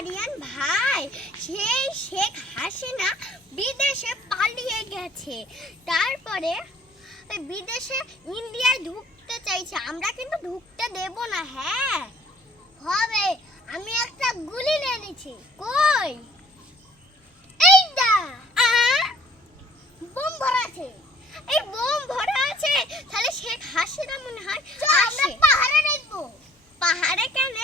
আরিয়ান ভাই, সেই শেখ হাসিনা বিদেশে পালিয়ে গেছে, তারপরে বিদেশে ইন্ডিয়ায় ঢুকতে চাইছে। আমরা কিন্তু ঢুকতে দেব না। হ্যাঁ হবে। আমি একটা গুলি নিয়ে নিছি। কই? এইটা বোম ভরা আছে। এই বোম ভরা আছে, তাহলে শেখ হাসিনা মনে হয় আমরা পাহাড়ে দেখবো। পাহাড়ে কেন?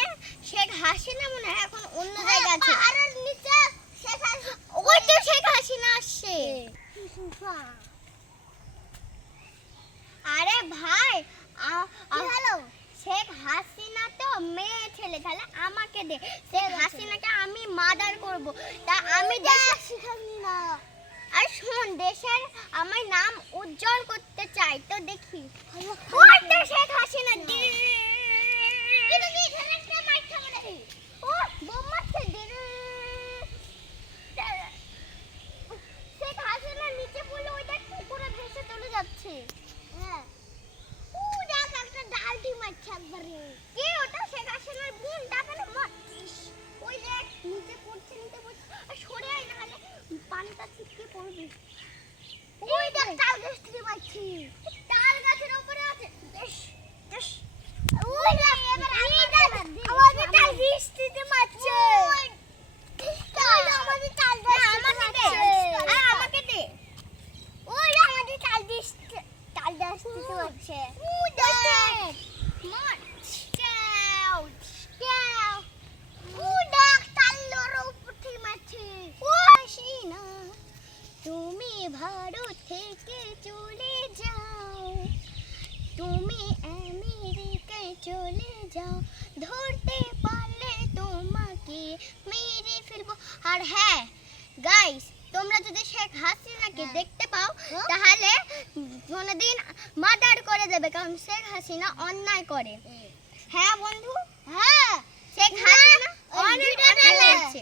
শেখ হাসিনা মনে হয় এখন অন্য জায়গায় আছে। পাহাড়ের নিচে শেখ হাসিনা, ওই তো শেখ হাসিনা আসছে। আরে ভাই হ্যালো, শেখ হাসিনা তো মেয়ে ছেলে, তাহলে আমাকে দে। শেখ হাসিনাকে আমি মার্ডার করব। তা আমি শিখানি না। আর শোন, দেশের আমার নাম উজ্জ্বল করতে চাই, তো দেখি ওই তো শেখ হাসিনা। শেখ হাসিনা নিচে পড়লে ওইটা পুরো ভেসে চলে যাচ্ছে। হ্যাঁ, ও দেখ একটা ডালটি মারছে একবারে। কে ওটা? শেখ হাসিনার বোন। তাকালে মারছিস। ওই দেখ নিচে পড়ছে, নিচে পড়ছে। আর সরে আয়, না হলে পানিটা ছিটকে পড়বে। ওই দেখ তাল গাছটি মারছি। তাল গাছের উপরে আছে। বেশ বেশ। ওই দেখ এবার আমাদের তাল গাছটিতে মারছে। আমাদের তাল গাছটিতে আমাকে দে। ওই আমাদের তাল গাছটিতে মারছে। তুমি ভারত থেকে চলে যাও, তুমি আমেরিকায় চলে যাও, ধরতে পারলে তোমাকে মেরে ফেলবো। আর হ্যাঁ গাইস, তোমরা যদি শেখ হাসিনাকে দেখতে পাও তাহলে কোনোদিন মার্ডার করে দেবে, কারণ শেখ হাসিনা অন্যায় করে। হ্যাঁ বন্ধু, হ্যাঁ শেখ হাসিনা অনেক অন্যায় করছে।